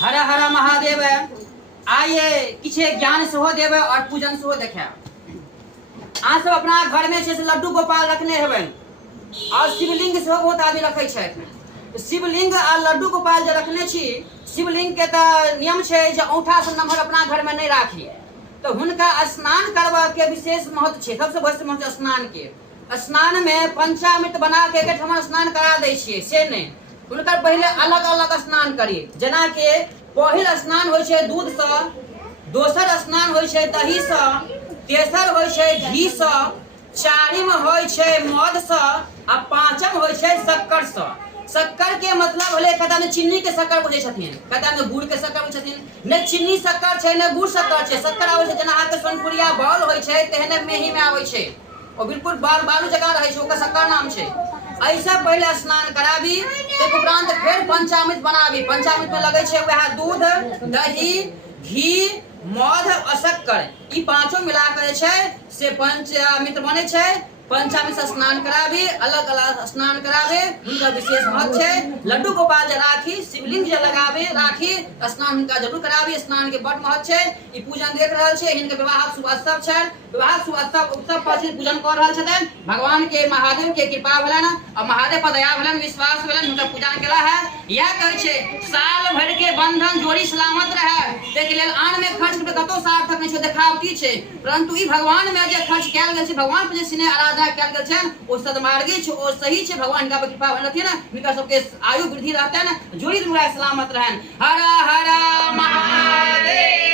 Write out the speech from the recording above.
हर हर महादेव। आइए किछे ज्ञान सेहो देवे और पूजन सेहो देखे। अहाँ सब अपना घर में से लड्डू गोपाल रखने हेबै और शिवलिंग सेहो बहुत आदमी रखे छथि। शिवलिंग आ लड्डू गोपाल जे रखने छी, शिवलिंग के तो नियम है जे औंठा से नम्हर अपना घर में नहीं राखी। तो हुनका स्नान करबा के विशेष महत्व है। सबसे बड़ महत्व स्नान के। स्नान में पंचामृत बना के एक स्नान करा दै छियै से नहीं, हुनकर पहले अलग अलग स्नान करी। जना के पहिल स्नान होय छै दूध से, दोसर स्नान होय छै दही से, तेसर होय छै घी से, चारिम होय छै मध से आ पांचम होय छै शक्कर से। शक्कर के मतलब होले कदा में चीनी के शक्कर बुझे छथिन, कदा में गुड़ के शक्कर बुझे छथिन। ने चीनी शक्कर छै ने गुड़ शक्कर छै। शक्कर आवे छै जना हाथ के सोनपुरिया बॉल होय छै तेहने मेही में आवे छै, ओ बिल्कुल बालू जगह रहे छै, ओकर शक्कर नाम छै। ऐसा पहले स्नान कराबी, एक उपरांत फिर पंचामृत बनाबी। पंचामृत में लगे छै वह दूध, दही, घी, मध और शक्कर, ई पांचों मिला कर से पंचामृत बने छै। पंचामृत से स्नान कराबी, अलग अलग स्नान कराबे, उनका विशेष महत्व है। लड्डू गोपाल जे राखी, शिवलिंग जे लगाबे राखी, स्नान उनका जरूर कराबी। स्नान के बड़ महत्व है। ई पूजन देख रहल छे, इनके विवाह शुभ उत्सव छै। विवाह शुभ उत्सव पर पूजन कर रहल छथिन। भगवान के महादेव के कृपा भेलन और महादेव पर दया भेलन, विश्वास भेलन, उनका पूजा केला है। यह कहे छे साल भर के बंधन जोड़ी सलामत रहे। देख लेल आन में खर्च के कतो सार्थक नहीं छै, देखावटी छै, परंतु ई भगवान में जे खर्च कैल गेल छै, भगवान पर जे स्नेह आराधना कैल गेल छै, ओ सदमार्गी छै, ओ सही छै। भगवान इनका पर कृपा रहथिन ना, इनका सबके आयु वृद्धि रहते ना, जोड़ी दुरा सलामत रहन। हर हर महादेव।